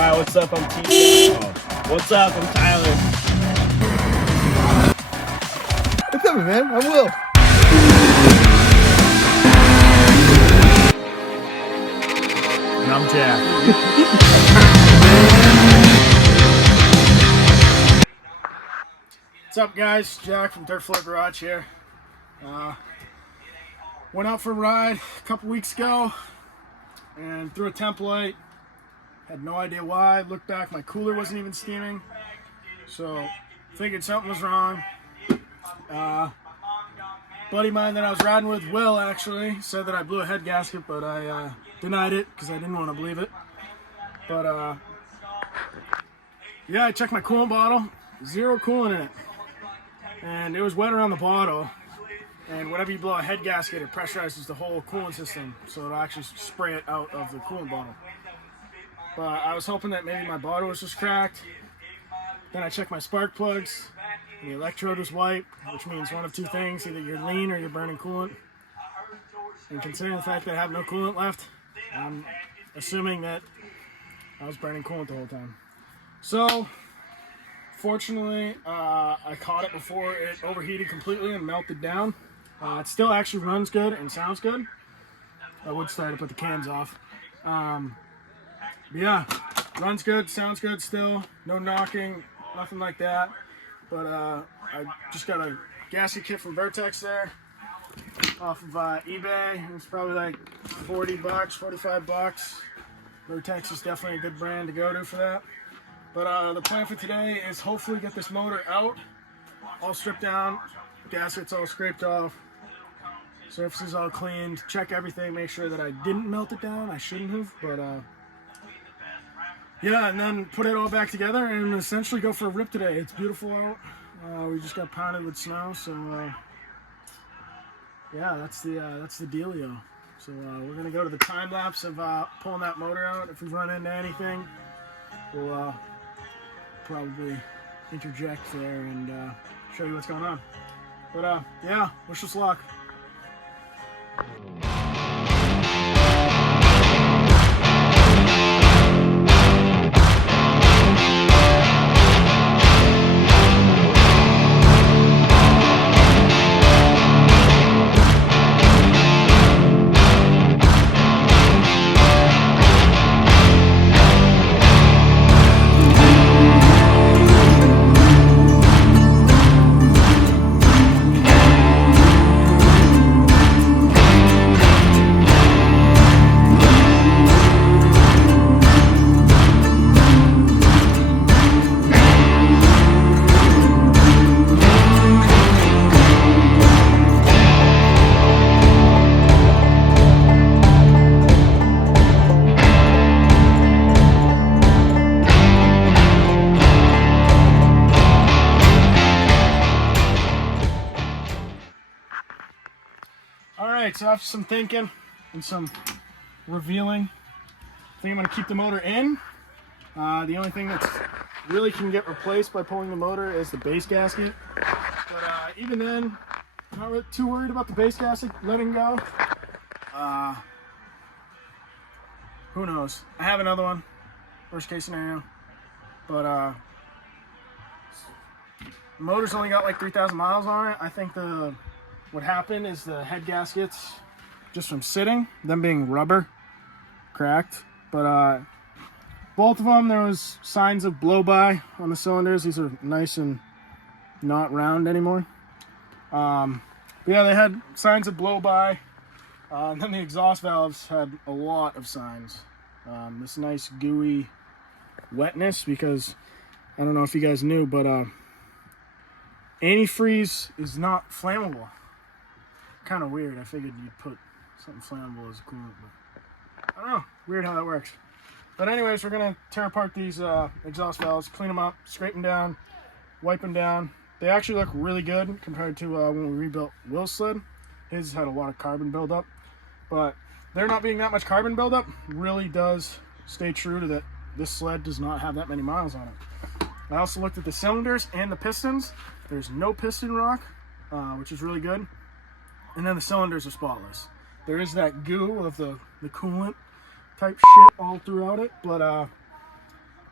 Alright, what's up? I'm T. What's up? I'm Tyler. What's up, man? I'm Will. And I'm Jack. What's up, guys? Jack from Dirt Floor Garage here. Went out for a ride a couple weeks ago and threw a temp light. Had no idea why. Looked back, my cooler wasn't even steaming. So figured something was wrong. Buddy of mine that I was riding with, Will, actually said that I blew a head gasket, but I denied it because I didn't want to believe it. But yeah, I checked my coolant bottle. Zero coolant in it. And it was wet around the bottle. And whenever you blow a head gasket, it pressurizes the whole coolant system, so it'll actually spray it out of the coolant bottle. But I was hoping that maybe my bottle was just cracked. Then I checked my spark plugs. The electrode was white, which means one of two things: either you're lean or you're burning coolant. And considering the fact that I have no coolant left, I'm assuming that I was burning coolant the whole time. So, fortunately, I caught it before it overheated completely and melted down. It still actually runs good and sounds good. I would start to put the cans off. But yeah, runs good, sounds good still. No knocking, nothing like that. But I just got a gasket kit from Vertex there off of eBay. It was probably like $40, $45. Vertex is definitely a good brand to go to for that. But the plan for today is hopefully get this motor out, all stripped down, gaskets all scraped off, surfaces all cleaned, check everything, make sure that I didn't melt it down. I shouldn't have, but yeah, and then put it all back together and essentially go for a rip today. It's beautiful out. We just got pounded with snow, so yeah, that's the dealio. So we're gonna go to the time lapse of pulling that motor out. If we run into anything, we'll probably interject there and show you what's going on. But yeah, wish us luck. Alright, so after some thinking and some revealing, I think I'm going to keep the motor in. The only thing that's really can get replaced by pulling the motor is the base gasket. But even then, I'm not really too worried about the base gasket letting go. Who knows? I have another one, worst case scenario. But the motor's only got like 3,000 miles on it. I think what happened is the head gaskets, just from sitting, them being rubber, cracked. But both of them, there was signs of blow-by on the cylinders. These are nice and not round anymore. But yeah, they had signs of blow-by. And then the exhaust valves had a lot of signs. This nice gooey wetness, because I don't know if you guys knew, but antifreeze is not flammable. Kind of weird. I figured you'd put something flammable as a coolant, but I don't know. Weird how that works. But anyways, we're gonna tear apart these exhaust valves, clean them up, scrape them down, wipe them down. They actually look really good compared to when we rebuilt Will's sled. His had a lot of carbon buildup, but there not being that much carbon buildup really does stay true to that. This sled does not have that many miles on it. I also looked at the cylinders and the pistons. There's no piston rock, which is really good. And then the cylinders are spotless. There is that goo of the coolant type shit all throughout it, but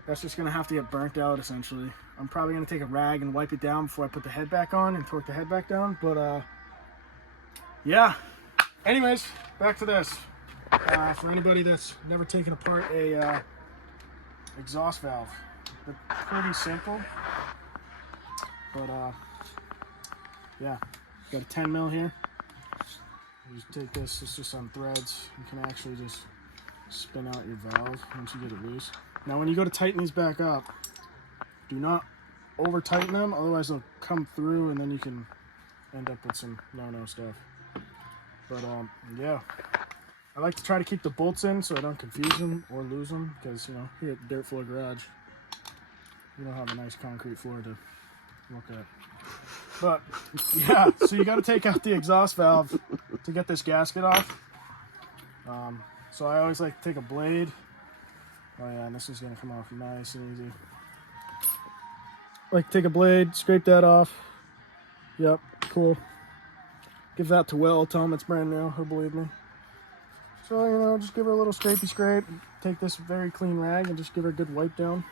that's just gonna have to get burnt out essentially. I'm probably gonna take a rag and wipe it down before I put the head back on and torque the head back down. But yeah. Anyways, back to this. For anybody that's never taken apart a exhaust valve, they're pretty simple. But yeah, got a 10 mil here. You just take this, it's just on threads. You can actually just spin out your valve once you get it loose. Now when you go to tighten these back up, do not over tighten them, otherwise they'll come through and then you can end up with some no-no stuff. But yeah, I like to try to keep the bolts in so I don't confuse them or lose them, because you know, here at Dirt Floor Garage, you don't have a nice concrete floor to look at. But yeah, so you got to take out the exhaust valve to get this gasket off. So I always like to take a blade. Oh yeah, and this is gonna come off nice and easy. Like take a blade, scrape that off. Yep, cool. Give that to Will, tell him it's brand new, he'll believe me. So, you know, just give her a little scrapey scrape. Take this very clean rag and just give her a good wipe down.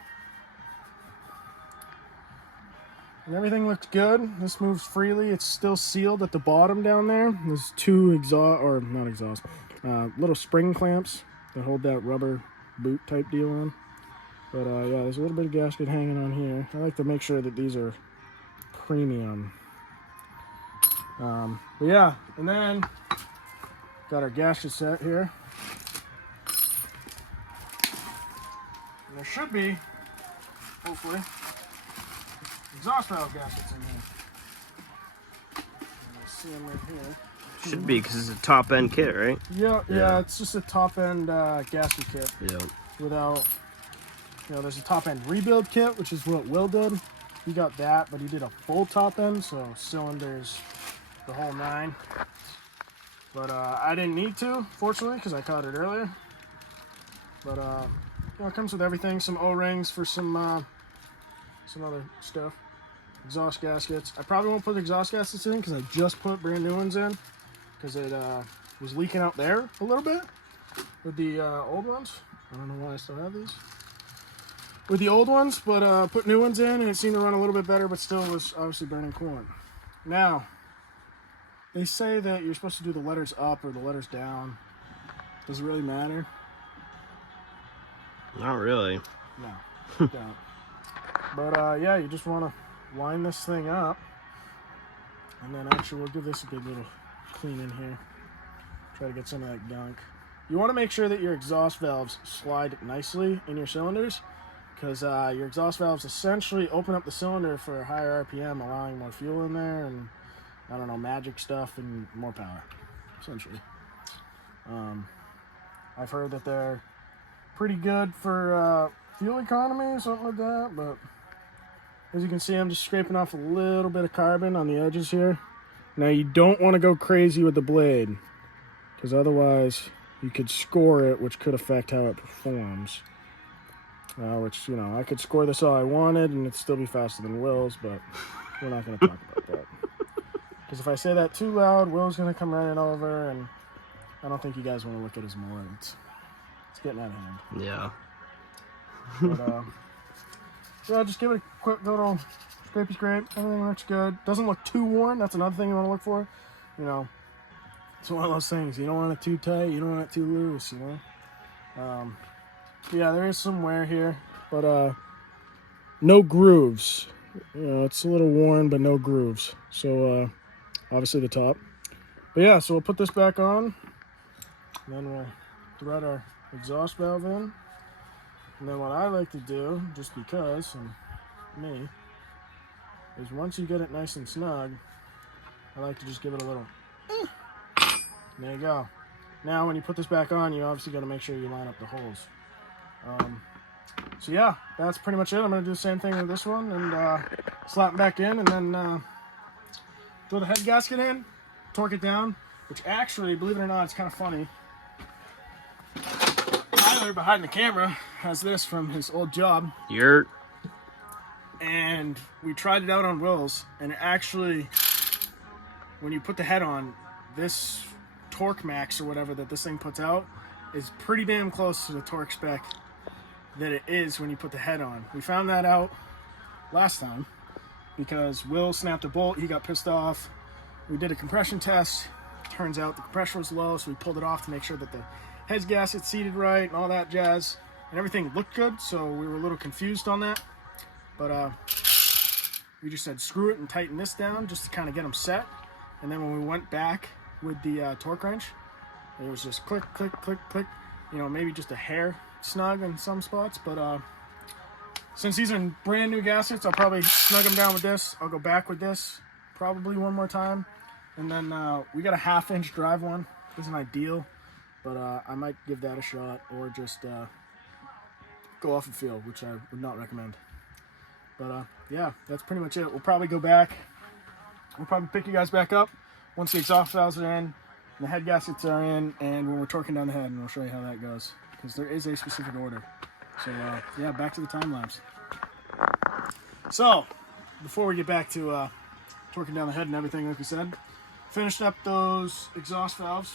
And everything looks good. This moves freely. It's still sealed at the bottom down there. There's two little spring clamps that hold that rubber boot type deal on. But yeah, there's a little bit of gasket hanging on here. I like to make sure that these are premium. But yeah, and then got our gasket set here. And there should be, hopefully, exhaust valve gaskets in here. And I see them right here. Should be, because it's a top end kit, right? Yeah, it's just a top end gasket kit. Yeah. Without, you know, there's a top end rebuild kit, which is what Will did. He got that, but he did a full top end, so cylinders, the whole nine. But I didn't need to, fortunately, because I caught it earlier. But you know, it comes with everything. Some O-rings for some other stuff. Exhaust gaskets. I probably won't put exhaust gaskets in because I just put brand new ones in, because it was leaking out there a little bit with the old ones. I don't know why I still have these with the old ones, but put new ones in and it seemed to run a little bit better, but still was obviously burning coolant. Now, they say that you're supposed to do the letters up or the letters down. Does it really matter? Not really. No, don't. But yeah, you just want to line this thing up, and then actually we'll give this a good little clean in here. Try to get some of that gunk. You want to make sure that your exhaust valves slide nicely in your cylinders, because your exhaust valves essentially open up the cylinder for a higher RPM, allowing more fuel in there and, I don't know, magic stuff and more power, essentially. I've heard that they're pretty good for fuel economy or something like that, but as you can see, I'm just scraping off a little bit of carbon on the edges here. Now, you don't want to go crazy with the blade, because otherwise you could score it, which could affect how it performs. Which, you know, I could score this all I wanted and it'd still be faster than Will's, but we're not going to talk about that. Because if I say that too loud, Will's going to come running over, and I don't think you guys want to look at his motor. It's getting out of hand. Yeah. But, yeah, just give it a quick little scrapey scrape. Everything looks good. Doesn't look too worn. That's another thing you want to look for. You know, it's one of those things. You don't want it too tight. You don't want it too loose, you know. Yeah, there is some wear here, but no grooves. You know, it's a little worn, but no grooves. So obviously the top. But yeah, so we'll put this back on, and then we'll thread our exhaust valve in. And then what I like to do, just because, and me, is once you get it nice and snug, I like to just give it a little, there you go. Now when you put this back on, you obviously got to make sure you line up the holes. So yeah, that's pretty much it. I'm going to do the same thing with this one, and slap it back in, and then throw the head gasket in, torque it down, which actually, believe it or not, it's kind of funny. Tyler, behind the camera, has this from his old job. Yurt. And we tried it out on Will's, and actually, when you put the head on, this torque max or whatever that this thing puts out is pretty damn close to the torque spec that it is when you put the head on. We found that out last time because Will snapped a bolt. He got pissed off. We did a compression test. Turns out the compressor was low, so we pulled it off to make sure that the head gasket seated right and all that jazz. And everything looked good, so we were a little confused on that. But we just said screw it and tighten this down just to kind of get them set. And then when we went back with the torque wrench, it was just click, click, click, click. You know, maybe just a hair snug in some spots. But since these are brand new gaskets, I'll probably snug them down with this. I'll go back with this probably one more time. And then we got a 1/2 inch drive one. Isn't ideal, but I might give that a shot or just go off and feel, which I would not recommend. But yeah, that's pretty much it. We'll probably go back. We'll probably pick you guys back up once the exhaust valves are in, and the head gaskets are in, and when we're torquing down the head, and we'll show you how that goes because there is a specific order. So yeah, back to the time lapse. So before we get back to torquing down the head and everything, like we said, finished up those exhaust valves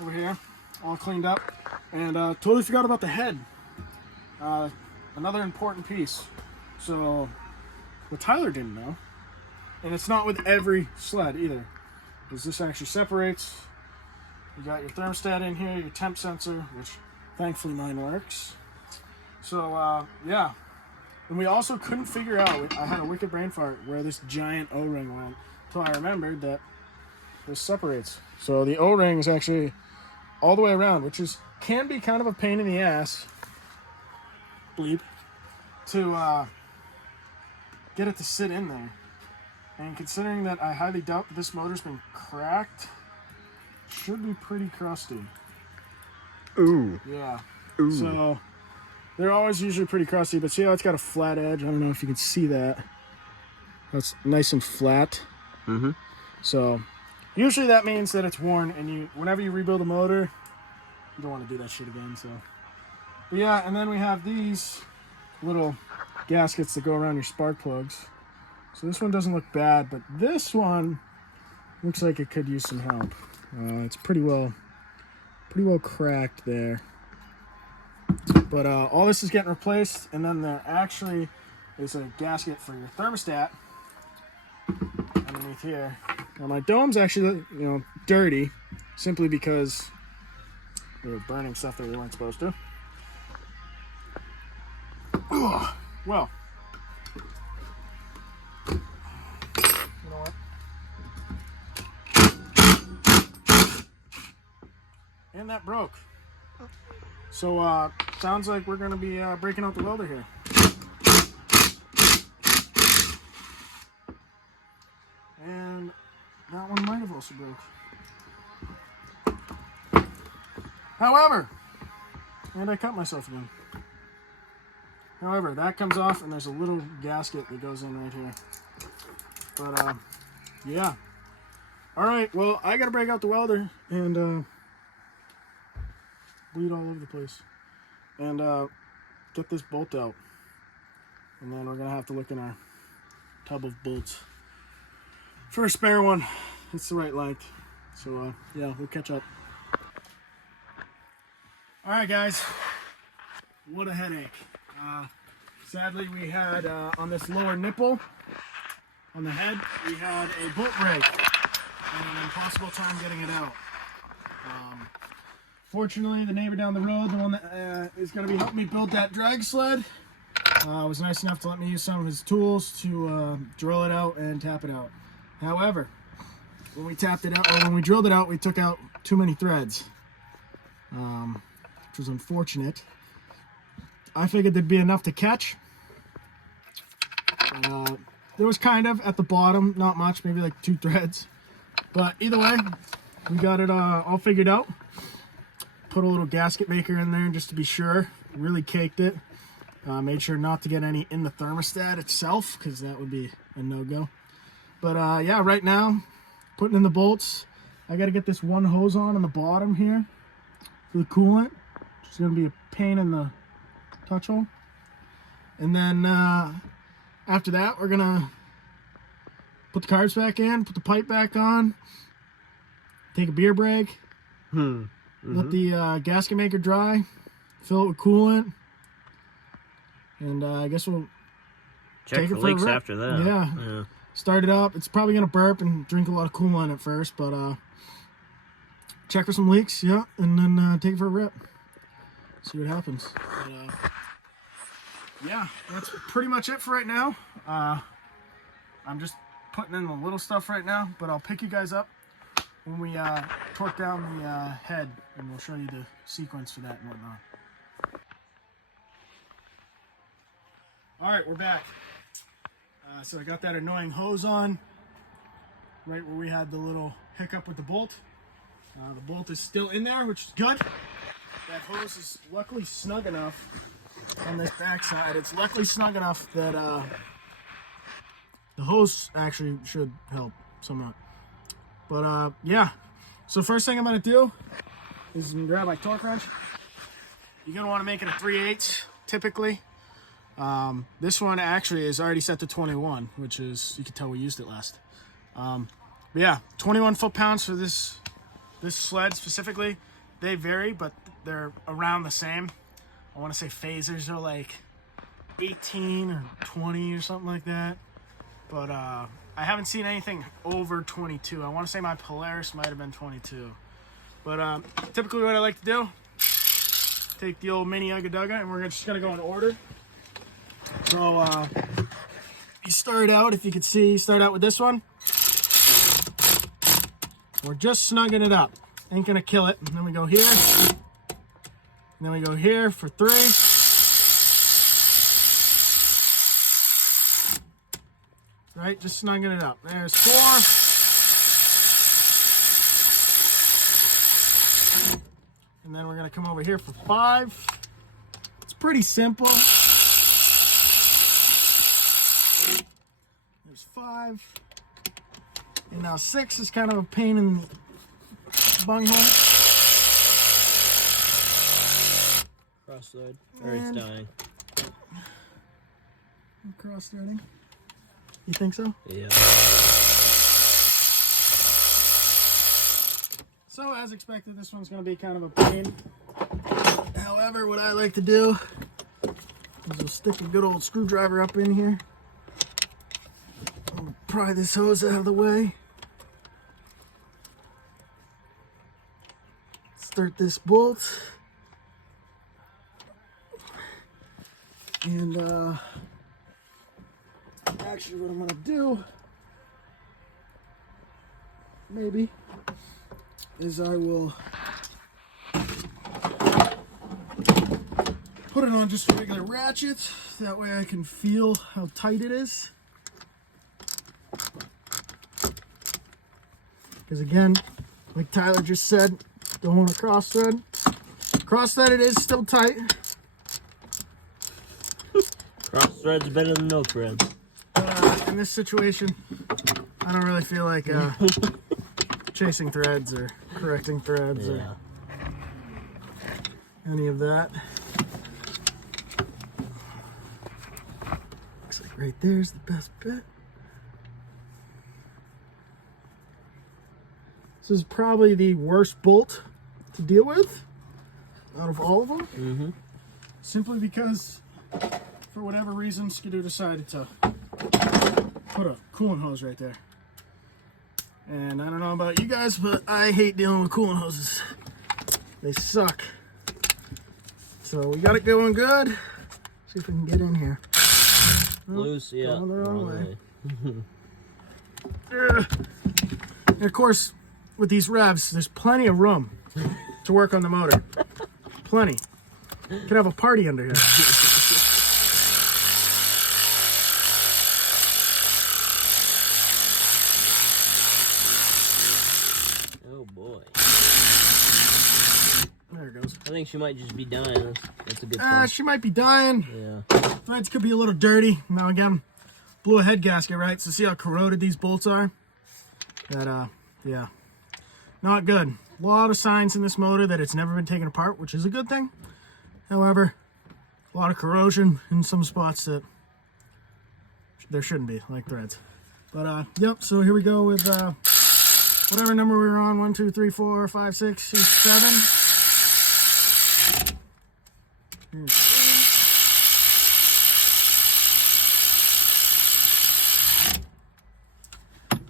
over here, all cleaned up, and totally forgot about the head. Another important piece. So what Tyler didn't know, and it's not with every sled either, is this actually separates. You got your thermostat in here, your temp sensor, which thankfully mine works. So yeah, and we also couldn't figure out, I had a wicked brain fart, where this giant O-ring went, until I remembered that this separates. So the O-ring is actually all the way around, which can be kind of a pain in the ass, bleep, to get it to sit in there. And considering that I highly doubt this motor's been cracked, should be pretty crusty. Ooh. Yeah. Ooh. So they're always usually pretty crusty, but see how it's got a flat edge? I don't know if you can see that. That's nice and flat. Mm-hmm. So usually that means that it's worn, and whenever you rebuild a motor, you don't want to do that shit again. So, but yeah, and then we have these little gaskets that go around your spark plugs. So this one doesn't look bad, but this one looks like it could use some help. It's pretty well cracked there. But all this is getting replaced, and then there actually is a gasket for your thermostat underneath here. Now my dome's actually, dirty, simply because we were burning stuff that we weren't supposed to. Ugh. Well, you know what? And that broke. So sounds like we're gonna be breaking out the welder here. And that one might have also broke. However, and I cut myself again. However, that comes off, and there's a little gasket that goes in right here. But yeah. All right. Well, I gotta break out the welder and bleed all over the place, and get this bolt out, and then we're gonna have to look in our tub of bolts for a spare one. It's the right length. So yeah, we'll catch up. All right, guys. What a headache. Sadly, we had on this lower nipple on the head, we had a bolt break and an impossible time getting it out. Fortunately, the neighbor down the road, the one that is going to be helping me build that drag sled, was nice enough to let me use some of his tools to drill it out and tap it out. However, when we tapped it out, or when we drilled it out, we took out too many threads, which was unfortunate. I figured there'd be enough to catch. There was kind of at the bottom, not much, maybe like 2 threads. But either way, we got it all figured out. Put a little gasket maker in there just to be sure. Really caked it. Made sure not to get any in the thermostat itself, because that would be a no-go. But yeah, right now, putting in the bolts. I got to get this one hose on the bottom here for the coolant. It's going to be a pain in the touch hole. And then after that, we're gonna put the carbs back in, put the pipe back on, take a beer break, let the gasket maker dry, fill it with coolant, And I guess we'll Check take for it for a leaks rip. after that. Yeah. Start it up. It's probably going to burp and drink a lot of coolant at first, but check for some leaks, yeah, and then take it for a rip. See what happens. But, yeah, that's pretty much it for right now. I'm just putting in the little stuff right now, but I'll pick you guys up when we torque down the head, and we'll show you the sequence for that and whatnot. All right, we're back. So I got that annoying hose on right where we had the little hiccup with the bolt. The bolt is still in there, which is good. That hose is luckily snug enough on this backside. It's luckily snug enough that the hose actually should help somewhat. But yeah, so first thing I'm gonna do is grab my torque wrench. You're gonna want to make it a 3/8 typically. This one actually is already set to 21, which is, you can tell we used it last. But yeah, 21 foot-pounds for this sled specifically. They vary, but they're around the same. I want to say phasers are like 18 or 20 or something like that. But I haven't seen anything over 22. I want to say my Polaris might have been 22. But typically what I like to do, take the old mini Ugga Dugga, and we're just going to go in order. So you start out, if you can see, start out with this one. We're just snugging it up. Ain't gonna kill it. And then we go here. And then we go here for 3. Right, just snugging it up. There's 4. And then we're gonna come over here for 5. It's pretty simple. There's 5. And now 6 is kind of a pain in the bunghole. Cross thread. Or it's dying. Cross threading. You think so? Yeah. So as expected, this one's going to be kind of a pain. However, what I like to do is we'll stick a good old screwdriver up in here. I'll pry this hose out of the way. Start this bolt. And actually what I'm going to do, maybe, is I will put it on just a regular ratchet. That way I can feel how tight it is. Because again, like Tyler just said, don't want to cross thread. Cross thread, it is still tight. Cross thread's better than no thread. In this situation, I don't really feel like chasing threads or correcting threads or any of that. Looks like right there's the best bit. This is probably the worst bolt to deal with out of all of them. Simply because, for whatever reason, Skidoo decided to put a coolant hose right there. And I don't know about you guys, but I hate dealing with coolant hoses. They suck. So we got it going good. See if we can get in here. Loose, yeah. Going the wrong way. And of course, with these revs, there's plenty of room to work on the motor. Plenty. Could have a party under here. Oh boy. There it goes. I think she might just be dying. That's a good thing. She might be dying. Yeah. Threads could be a little dirty. Now again, blew a head gasket, right? So see how corroded these bolts are? That, yeah. Not good. A lot of signs in this motor that it's never been taken apart, which is a good thing. However, a lot of corrosion in some spots that there shouldn't be, like threads. But, yep, so here we go with, whatever number we were on. 1, 2, 3, 4, 5, 6, 7. Here's 8.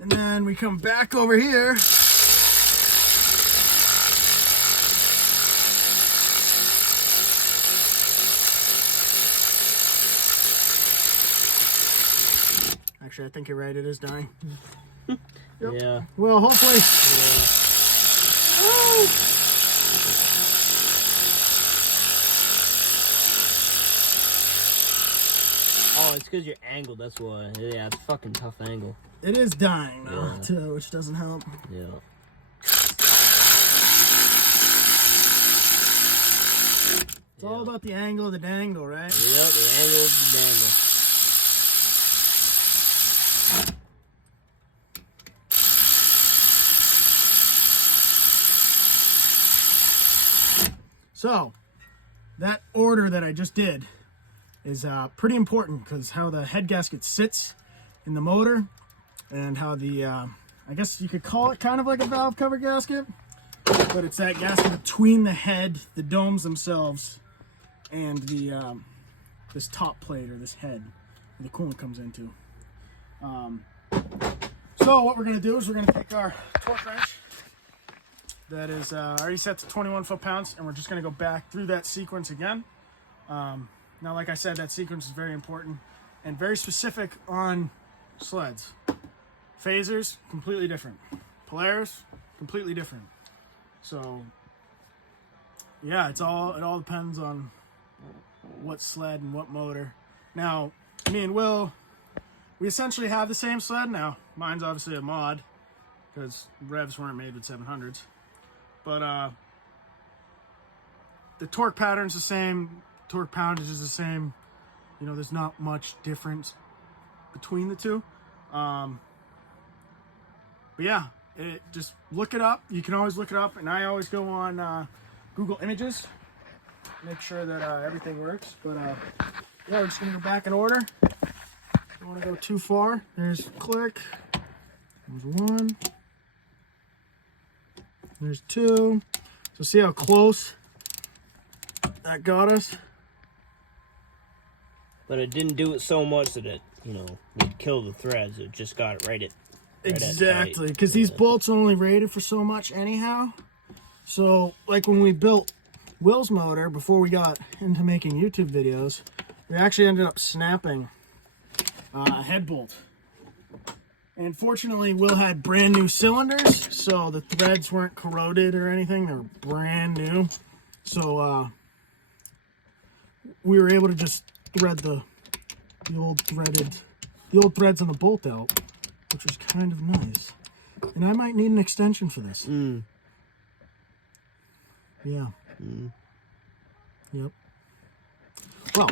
And then we come back over here. Actually, I think you're right. It is dying. Yep. Yeah. Well, hopefully. Yeah. Oh, it's because you're angled. That's why. Yeah, it's a fucking tough angle. It is dying though, Yeah. too, which doesn't help. Yeah. It's all about the angle of the dangle, right? Yep, the angle of the dangle. So, that order that I just did is pretty important because how the head gasket sits in the motor and how the, I guess you could call it kind of like a valve cover gasket, but it's that gasket between the head, the domes themselves, and the this top plate or this head where the coolant comes into. So what we're going to do is we're going to take our torque wrench that is already set to 21 foot-pounds, and we're just going to go back through that sequence again. Now, like I said, that sequence is very important and very specific on sleds. Phasers, completely different. Polaris, completely different. So, yeah, it all depends on what sled and what motor. Now, me and Will, we essentially have the same sled now. Mine's obviously a mod because revs weren't made with 700s. But the torque pattern's the same, torque poundage is the same. You know, there's not much difference between the two. But yeah, just look it up. You can always look it up, and I always go on Google Images, make sure that everything works. But yeah, we're just gonna go back in order. Don't want to go too far. There's click. There's one. There's two. So see how close that got us? But it didn't do it so much that it, you know, would kill the threads. It just got it right at Exactly, because these bolts are only rated for so much anyhow. So, like when we built Will's motor, before we got into making YouTube videos, we actually ended up snapping a head bolt. And fortunately, Will had brand new cylinders, so the threads weren't corroded or anything. They were brand new. So we were able to just thread the old threads on the bolt out, which was kind of nice. And I might need an extension for this. Yeah. Yep. Well,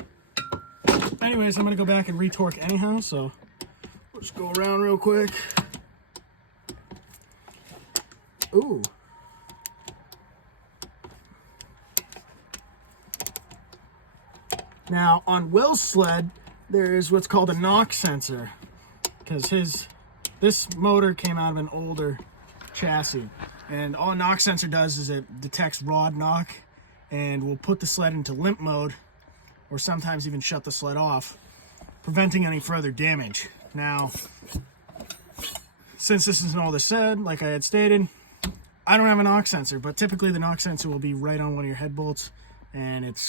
anyways, I'm going to go back and retorque anyhow, so we'll just go around real quick. Ooh. Now, on Will's sled, there's what's called a knock sensor, because this motor came out of an older chassis, and all a knock sensor does is it detects rod knock and will put the sled into limp mode, or sometimes even shut the sled off, preventing any further damage. Now, since this is an older sled, like I had stated, I don't have a knock sensor, but typically the knock sensor will be right on one of your head bolts, and it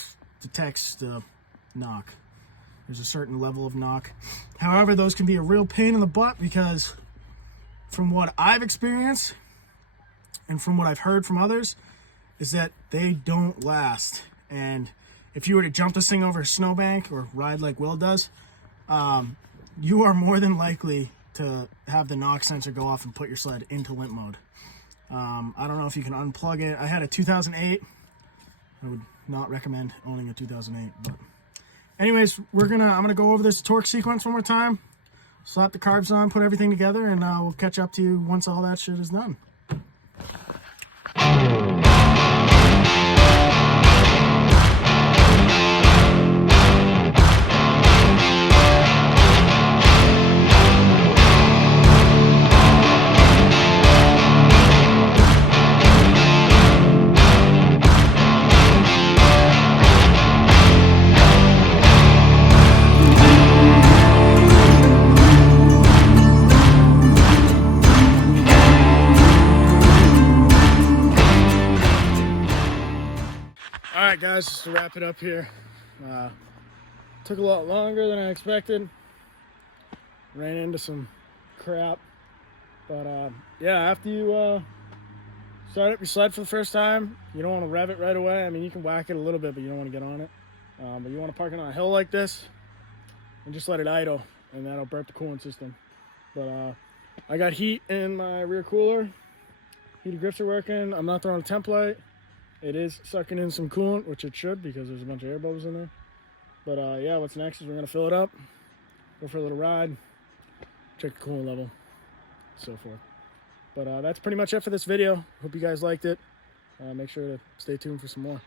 detects the knock. There's a certain level of knock. However, those can be a real pain in the butt because from what I've experienced and from what I've heard from others is that they don't last. And if you were to jump this thing over a snowbank or ride like Will does, you are more than likely to have the knock sensor go off and put your sled into limp mode. I don't know if you can unplug it. I had a 2008. I would not recommend owning a 2008, but anyways, I'm gonna go over this torque sequence one more time, slap the carbs on, put everything together, and we'll catch up to you once all that shit is done. guys, just to wrap it up here. Took a lot longer than I expected. Ran into some crap. But yeah, after you start up your sled for the first time, you don't want to rev it right away. I mean, you can whack it a little bit, but you don't want to get on it. But you want to park it on a hill like this and just let it idle, and that'll burp the coolant system. But I got heat in my rear cooler. Heated grips are working. I'm not throwing a temp light. It is sucking in some coolant, which it should because there's a bunch of air bubbles in there. But yeah, what's next is we're going to fill it up, go for a little ride, check the coolant level, so forth. But that's pretty much it for this video. Hope you guys liked it. Make sure to stay tuned for some more.